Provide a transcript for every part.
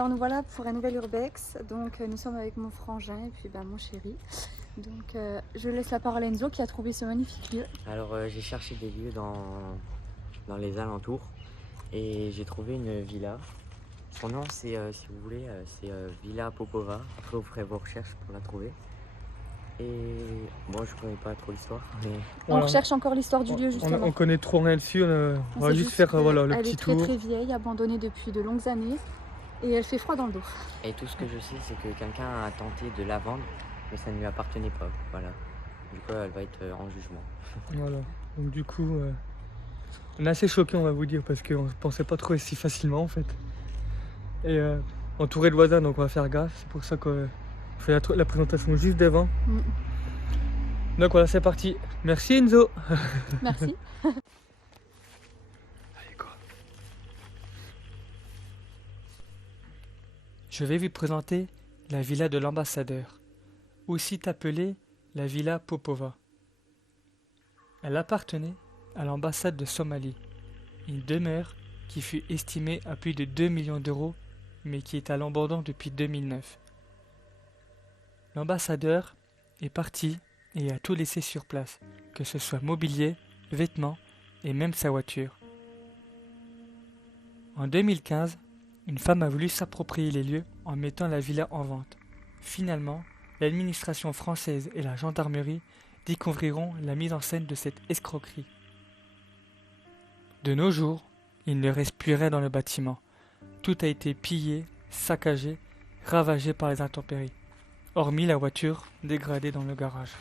Alors nous voilà pour un nouvel urbex, donc nous sommes avec mon frangin et puis mon chéri. Donc je laisse la parole à Enzo qui a trouvé ce magnifique lieu. Alors j'ai cherché des lieux dans les alentours et j'ai trouvé une villa. Son nom c'est, si vous voulez, c'est Villa Popova. Après vous ferez vos recherches pour la trouver. Et bon, je connais pas trop l'histoire, mais On recherche encore l'histoire du lieu justement. On connaît trop rien dessus, on va juste faire voilà, le petit tour. Elle est très vieille, abandonnée depuis de longues années et elle fait froid dans le dos. Et tout ce que je sais c'est que quelqu'un a tenté de la vendre, mais ça ne lui appartenait pas, voilà. Du coup elle va être en jugement. Voilà, donc du coup, on est assez choqués on va vous dire, parce qu'on ne pensait pas trouver si facilement en fait. Et entouré de voisins, donc on va faire gaffe, c'est pour ça qu'on fait la présentation juste devant. Donc voilà, c'est parti. Merci Enzo. Merci. Allez, quoi. Je vais vous présenter la villa de l'ambassadeur, aussi appelée la villa Popova. Elle appartenait à l'ambassade de Somalie, une demeure qui fut estimée à plus de 2 millions d'euros, mais qui est à l'abandon depuis 2009. L'ambassadeur est parti et a tout laissé sur place, que ce soit mobilier, vêtements et même sa voiture. En 2015, une femme a voulu s'approprier les lieux en mettant la villa en vente. Finalement, l'administration française et la gendarmerie découvriront la mise en scène de cette escroquerie. De nos jours, il ne reste plus rien dans le bâtiment. Tout a été pillé, saccagé, ravagé par les intempéries, hormis la voiture dégradée dans le garage.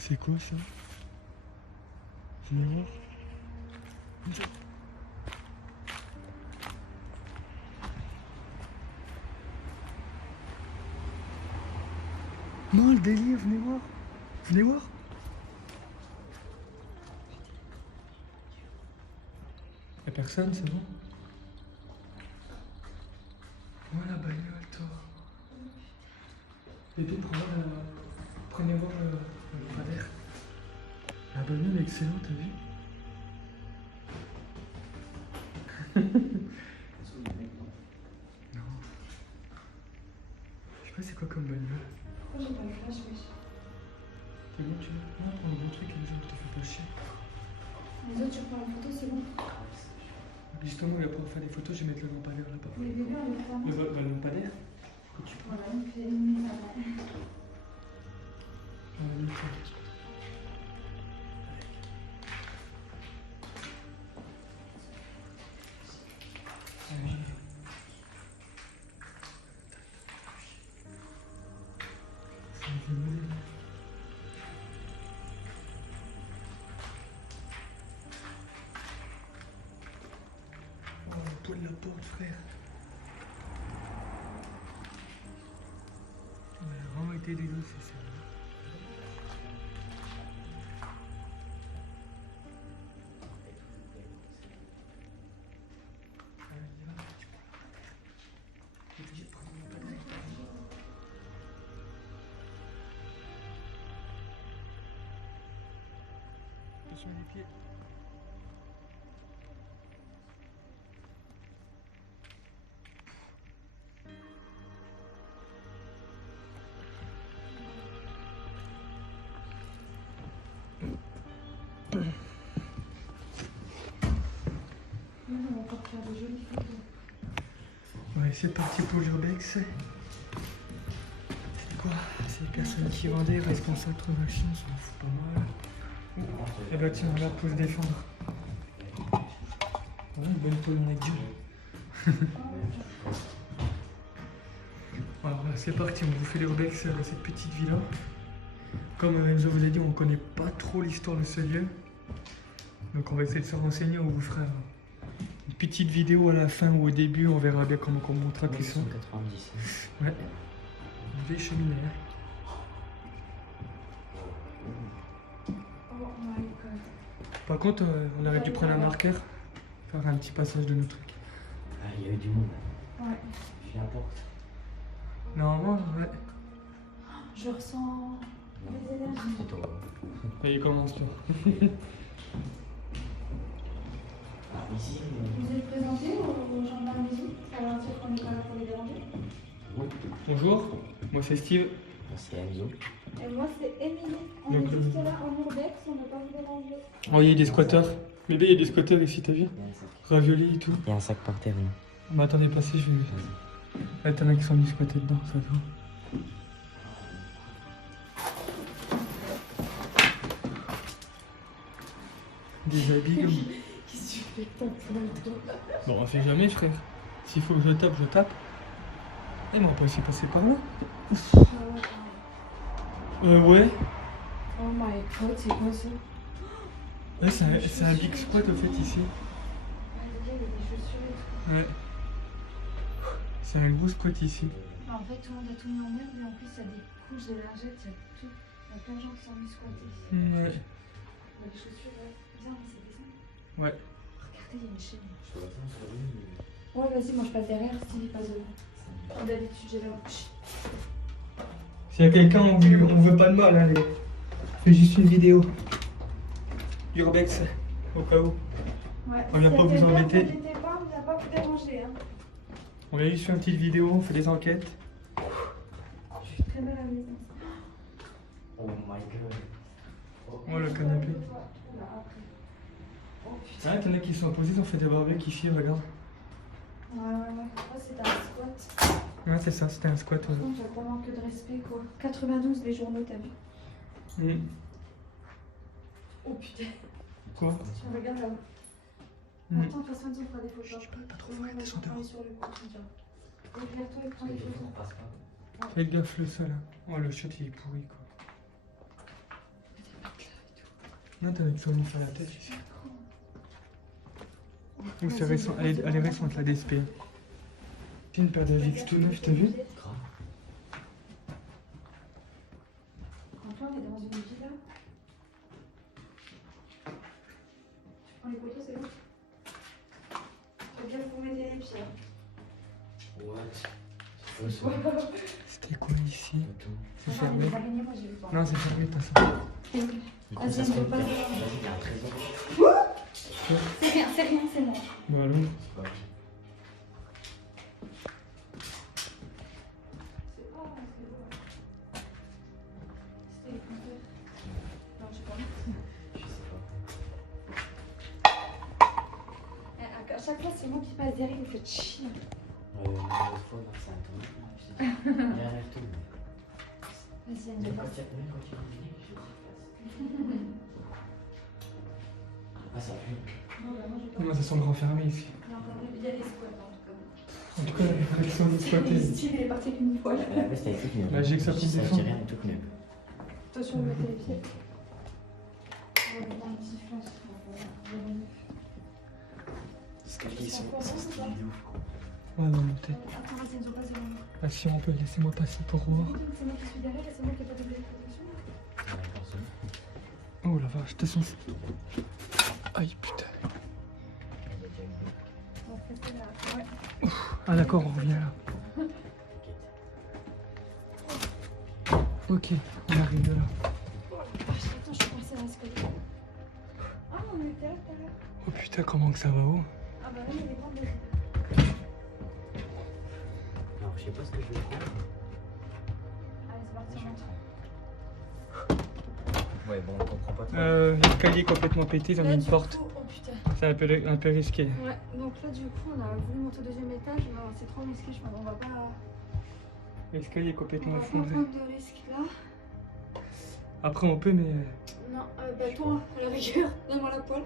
C'est quoi ça? Venez voir. Non, le délire, venez voir. Venez voir. Y'a personne, c'est bon? Oh la bagnole, toi. Bébé, prenez voir le lampadaire. La bagnole est excellente, t'as vu? Non. Je sais pas c'est quoi comme bagnole. J'ai pas le flash, oui. C'est bon, tu veux? Non, prends le bon truc et les autres, te fais pas chier. Les autres, tu prends la photo, c'est bon. Justement, il va pouvoir faire des photos, je vais mettre le lampadaire là-bas. Les bébés, on les fait. Le lampadaire que tu prends. Voilà, on fait une minute avant. Oh, le poids de la porte, frère. Elle a vraiment été dégoûtée, c'est ça. Sur les pieds. On va encore faire des jolies photos. Ouais, c'est parti pour l'urbex. C'est quoi? C'est les personnes qui vendaient, responsables de transaction, ça en fout pas mal. Et bah tiens, là pour se défendre. Ouais, une bonne peau de gueule. Alors voilà, c'est parti, on vous fait l'urbex de cette petite villa. Comme Enzo vous a dit, on ne connaît pas trop l'histoire de ce lieu. Donc on va essayer de se renseigner, on vous fera une petite vidéo à la fin ou au début, on verra bien comment on montrera tout ça. 1990. Ouais. Une vieille cheminée. Oh my god. Par contre, on aurait dû prendre un marqueur, faire un petit passage de nos trucs. Ah, il y a eu du monde. Ouais. Je suis à la porte. Normalement, ouais. Je ressens les énergies. C'est toi. Et il commence, tu vois. Ici, Vous êtes présenté aux gens de la maison? Ça veut dire qu'on n'est pas là pour les déranger? Bonjour, moi c'est Steve. c'est Enzo. Et moi c'est Émilie. On Donc, est juste là en urbex, on ne va pas vous déranger. Oh, il y a des squatteurs. Bébé, il y a des squatteurs ici, t'as vu? Il y a un sac. Ravioli et tout. Il y a un sac par terre, là. Bah attendez, passez, je vais. Vas-y. Là, t'en as qui sont mis squattés dedans, ça se voit. Des habits comme. Qu'est-ce que tu fais? T'as toi. Bon, on fait jamais, frère. S'il faut que je tape, je tape. Eh, mais on peut aussi passer par là. Ouais. Oh my god, c'est quoi ça? Ouais, c'est un big squat au fait ici. Il y a des chaussures et tout. Ouais. C'est un gros squat ici. En fait, tout le monde a tout mis en merde, mais en plus, il y a des couches de lingettes, il y a tout. Il y a plein de gens qui sont mis squattés. Ouais. Il y a des chaussures, ouais. Viens, on essaie de descendre. Ouais. Regardez, il y a une chaîne. Je te vois sur lui. Ouais, vas-y, moi je passe derrière, Stevie passe devant. Comme d'habitude, j'ai la bouche. S'il y a quelqu'un, on veut pas de mal, allez. Fais juste une vidéo. Urbex, au cas où. Ouais, On vient pas vous embêter. Ne t'inquiétez pas, on vient pas vous déranger. Hein. On a juste fait une petite vidéo, on fait des enquêtes. Je suis très mal à l'aise. Oh my god. Oh, le canapé. Oula, après. Oh putain. Ah, t'en as qui sont posés, ils ont fait des barbecues ici, regarde. Ouais. Oh, c'était un squat. Ouais, c'est ça, c'était un squat. Par contre, j'ai vraiment que de respect, quoi. 92 les journaux, t'as vu? Oh putain. Quoi? Tu regardes là. Attends, de toute façon, on fera des photos. Je peux pas trop Ouais, faire des on chanteurs. travaille sur le compte, déjà. Regarde-toi et prends des photos. Faites gaffe le sol. Oh, le shot il est pourri quoi. Non, t'en as qui sont mis sur la tête ici. Ou c'est récent, elle est récente la DSP. C'est une paire de VX tout neuf, t'as vu? Grave. Donc là, on est dans une villa. Tu prends les photos, c'est bon? Faut bien que vous mettez les pieds. What? C'était quoi ici? C'est Les fermé. araignées, moi j'ai vu pas. Non, c'est fermé, pas ça. Vas-y, on peut pas. Vas-y, il y a un trésor. C'est rien, c'est moi. Bah allons. C'est pas vrai. C'est pas vrai, c'est vrai. C'était les compteurs. Non, je sais pas. Je sais pas. À chaque fois, c'est moi qui passe derrière, vous faites chier. L'autre fois, non, c'est un tournoi. Derrière tout. Vas-y, Mais Anne, quand passe. il y a je suis Ah, ça pue. Non, bah, moi, j'ai pas. Non, ça semble renfermé ici. Non, il y a des squats en tout cas. En tout cas, la collection de squattés. Steve, il est parti avec une poêle. La veste, elle est toute neuve. Magique, ça coupe des Ça, je fonds. dirais, elle est toute neuve. Attention, vous mettez les pieds. On va mettre un petit flanc. Escaliers sont stylés. Ouais, on va monter. Attends, vas-y, Enzo, passe devant moi. Ah, si on peut, laissez-moi passer pour voir. C'est moi qui suis derrière et c'est moi qui ai pas de protection. Oh la vache, t'es censé. Aïe putain. On fait ça là. Ouais. Ah d'accord, on revient là. Ok, on arrive là. Oh la vache, attends, je suis passée à l'escalier. Ah, on était là tout à l'heure. Oh putain, comment que ça va haut? Ah bah là, il y a des grandes. Alors, je sais pas ce que je vais faire. Allez, c'est parti, on rentre. Ouais, bon, on comprend pas trop. L'escalier complètement pété, ils ont mis Là, une du porte. coup, oh putain. C'est un peu risqué. Ouais, donc là, du coup, on a voulu monter au deuxième étage, mais c'est trop risqué, je pense. On va pas. L'escalier est On complètement va pas effondré. prendre de risque là. Après on peut, mais... Non, bah toi, à la rigueur, donne-moi la poêle.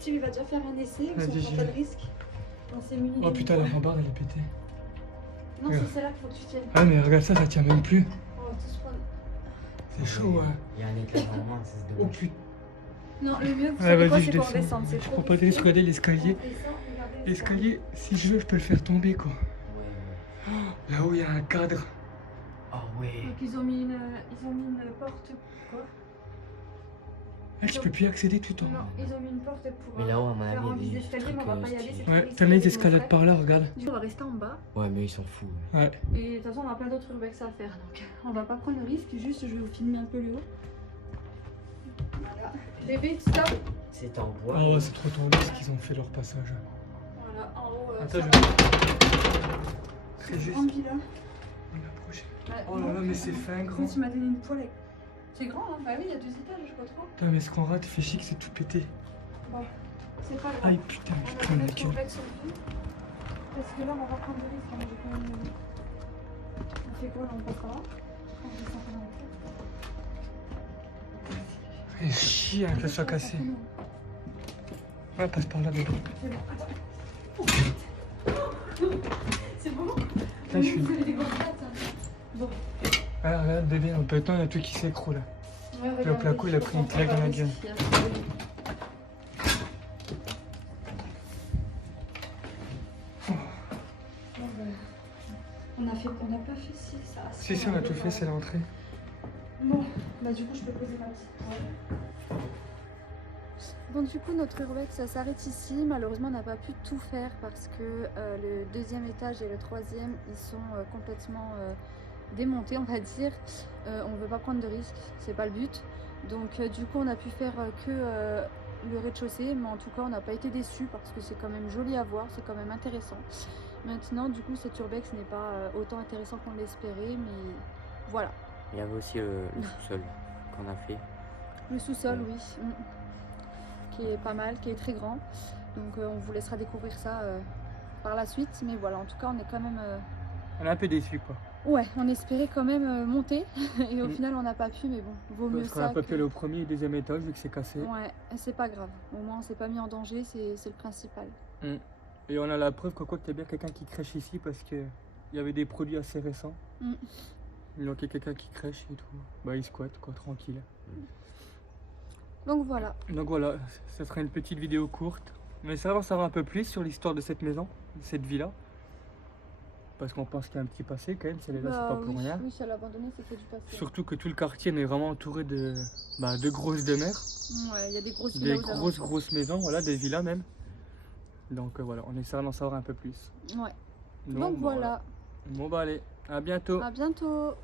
Steve, il va déjà faire un essai, parce Vas-y, qu'on j'y prend pas vais. de risque. On s'est muni. Oh putain, la rambarde elle est pétée. Non, c'est celle-là qu'il faut que tu tiennes. Ah mais regarde ça, ça tient même plus. On va tous prendre. C'est chaud, ouais. Il y a un éclairement, c'est Oh dommage. putain. Non, le mieux, Ouais, c'est quoi, vas-y, je c'est qu'on descends. descende. C'est Je trop prends pas de risque, risqué. regardez l'escalier. On descend, regardez L'escalier, si je veux, je peux le faire tomber quoi. Ouais, ouais. Là-haut, il y a un cadre. Ah ouais. Donc ils ont mis une porte. Quoi? Là, je peux plus y accéder tout en Non, haut. ils ont mis une porte pour Mais là-haut, à mon faire avis, un il y a des vis d'escalier, mais on va trucs, pas y aller. stylés. c'est trop Ouais, risqué, t'as mis des c'est escalades mon par là, regarde. frère. Du coup, on va rester en bas. Ouais, mais ils s'en foutent. Ouais. Et de toute façon, on a plein d'autres urbex à faire. Donc, on va pas prendre le risque. Juste, je vais vous filmer un peu le haut. Voilà. Bébé, stop. C'est en bois. Oh, c'est trop tendu ce qu'ils ont fait leur passage. Attends, ça je va. très C'est juste. grande villa. On approche. Ouais, Oh là là, mais c'est fin grand. Tu m'as donné une poêle. C'est grand, hein? Bah oui, il y a 2 étages, je crois trop. Putain, mais ce qu'on rate, fait chic, c'est tout pété. Bon, c'est pas grave. Aïe putain, On putain, va ma mettre gueule. le bec sur le cul. Parce que là, on va pas prendre de risque. Hein, j'ai quand même on fait quoi là? On passe par là? On descend par là. Fait chier hein, que ça soit cassé. Ouais, passe par là, bébé. C'est bon, attends. C'est bon? Là, je suis. Vous avez des grosses pattes, hein. Bon. Ah, regarde, bébé, en pétant, il y a tout qui s'écroule. Ouais, Le regarde, placo, il a pris une claque dans la gueule. On n'a pas fait ci, ça. Si, si, on a tout fait, c'est l'entrée. Bon, bah du coup, je peux poser ma petite toile. Bon, du coup, notre urbex, ça s'arrête ici. Malheureusement, on n'a pas pu tout faire parce que le 2e étage et le 3e, ils sont complètement démontés, on va dire. On ne veut pas prendre de risques, c'est pas le but. Donc, du coup, on a pu faire que le rez-de-chaussée, mais en tout cas, on n'a pas été déçus parce que c'est quand même joli à voir, c'est quand même intéressant. Maintenant, du coup, cet urbex n'est pas autant intéressant qu'on l'espérait, mais voilà. Il y avait aussi le sous-sol qu'on a fait. Le sous-sol, Ouais. oui. Qui est pas mal, qui est très grand. Donc on vous laissera découvrir ça par la suite. Mais voilà, en tout cas, on est quand même... On est un peu déçus, quoi. Ouais, on espérait quand même monter. Et au Mm. final, on n'a pas pu. Mais bon, vaut mieux Parce qu'on ça a pas que... pu aller au premier et 2e étage vu que c'est cassé. Ouais, c'est pas grave. Au moins, on s'est pas mis en danger, c'est le principal. Et on a la preuve que quoi qu'il y a bien quelqu'un qui crèche ici parce que il y avait des produits assez récents. Mm. Donc il y a quelqu'un qui crèche et tout. Bah il squatte quoi, tranquille. Donc voilà. Donc voilà, ça sera une petite vidéo courte. Mais ça va en savoir un peu plus sur l'histoire de cette maison, de cette villa. Parce qu'on pense qu'il y a un petit passé quand même, celle-là c'est pas pour oui, rien. oui, si elle a abandonné, c'est qu'il y a du passé. Surtout que tout le quartier est vraiment entouré de grosses demeures. Ouais, il y a des grosses Des villas aux alentours. grosses maisons, voilà, des villas même. Donc voilà, on essaiera d'en savoir un peu plus. Ouais. Donc Donc voilà. Bon bah allez, à bientôt. À bientôt.